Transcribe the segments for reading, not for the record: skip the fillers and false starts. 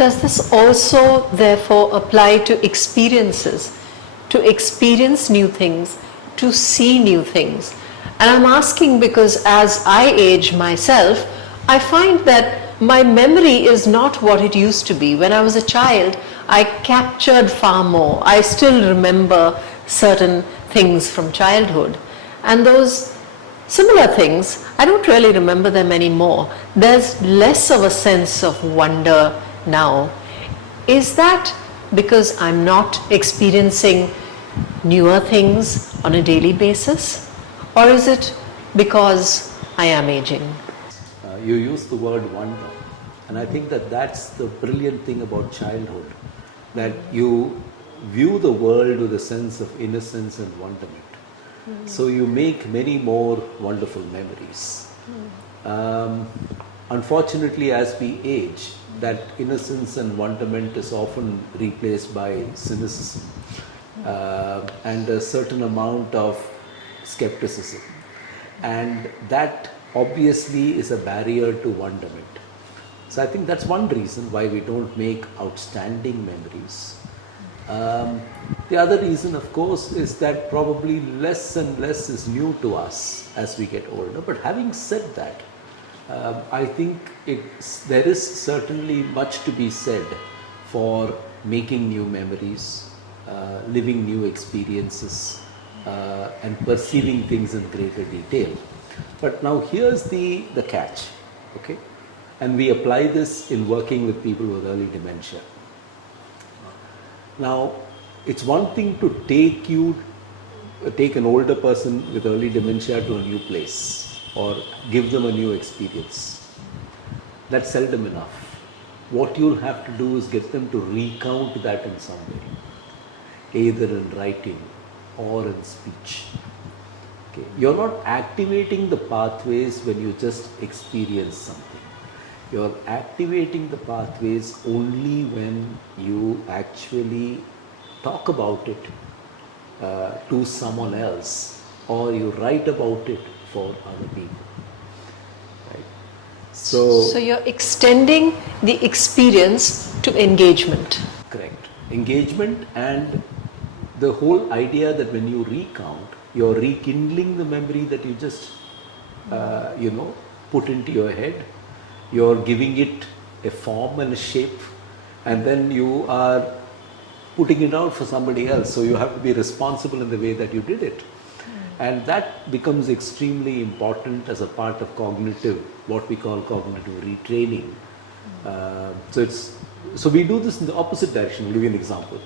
Does this also therefore apply to experiences, to experience new things, to see new things? And I'm asking because as I age myself, I find that my memory is not what it used to be. When I was a child, I captured far more. I still remember certain things from childhood. And those similar things, I don't really remember them anymore. There's less of a sense of wonder now. Is that because I'm not experiencing newer things on a daily basis? Or is it because I am aging? You use the word wonder, and I think that that's the brilliant thing about childhood, that you view the world with a sense of innocence and wonderment. So you make many more wonderful memories. Unfortunately, as we age, that innocence and wonderment is often replaced by cynicism and a certain amount of skepticism. And that obviously is a barrier to wonderment. So I think that's one reason why we don't make outstanding memories. The other reason, of course, is that probably less and less is new to us as we get older. But having said that, I think there is certainly much to be said for making new memories, living new experiences, and perceiving things in greater detail. But now here's the catch, okay? And we apply this in working with people with early dementia. Now, it's one thing to take an older person with early dementia to a new place or give them a new experience. That's seldom enough. What you'll have to do is get them to recount that in some way, either in writing or in speech. Okay. You're not activating the pathways when you just experience something. You're activating the pathways only when you actually talk about it to someone else, or you write about it for other people. Right? So you're extending the experience to engagement. Correct. Engagement, and the whole idea that when you recount, you're rekindling the memory that you just, put into your head. You're giving it a form and a shape, and then you are putting it out for somebody else. So you have to be responsible in the way that you did it. And that becomes extremely important as a part of what we call cognitive retraining. So we do this in the opposite direction. I'll give you an example.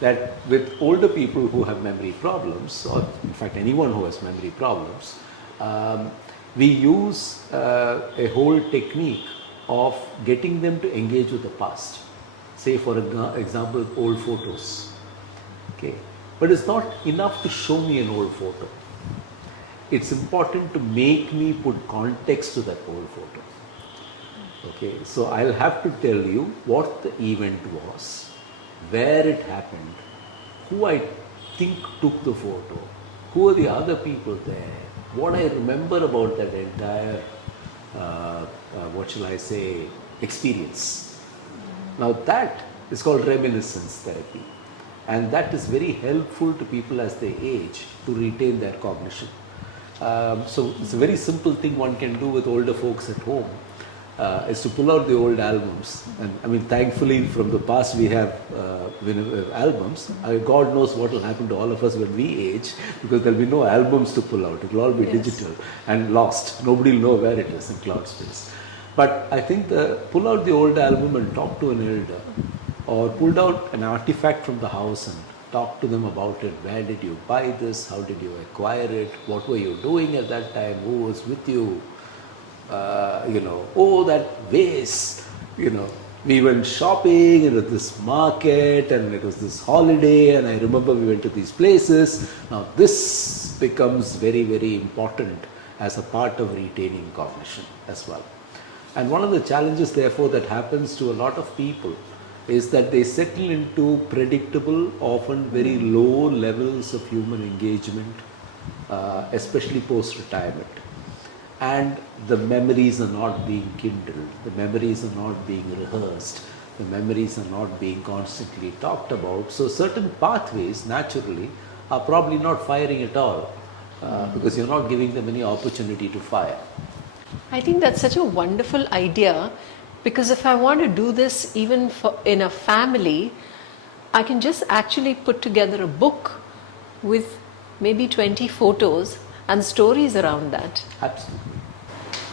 That with older people who have memory problems, or in fact anyone who has memory problems, we use a whole technique of getting them to engage with the past. Say, for example, old photos. Okay, but it's not enough to show me an old photo. It's important to make me put context to that old photo. Okay, so I'll have to tell you what the event was, where it happened, who I think took the photo, who are the other people there, what I remember about that entire, experience. Now that is called reminiscence therapy, and that is very helpful to people as they age to retain their cognition. So it's a very simple thing one can do with older folks at home, is to pull out the old albums. And I mean, thankfully from the past we have albums. God knows what will happen to all of us when we age, because there will be no albums to pull out. It will all be digital and lost. Nobody will know where it is in cloud space. But I think pull out the old album and talk to an elder, or pulled out an artifact from the house and talk to them about it. Where did you buy this? How did you acquire it? What were you doing at that time? Who was with you? Oh, that vase, we went shopping, it was this market, and it was this holiday, and I remember we went to these places. Now this becomes very, very important as a part of retaining cognition as well. And one of the challenges, therefore, that happens to a lot of people is that they settle into predictable, often very low levels of human engagement, especially post-retirement. And the memories are not being kindled, the memories are not being rehearsed, the memories are not being constantly talked about. So certain pathways naturally are probably not firing at all because you're not giving them any opportunity to fire. I think that's such a wonderful idea, because if I want to do this even in a family, I can just actually put together a book with maybe 20 photos and stories around that. Absolutely.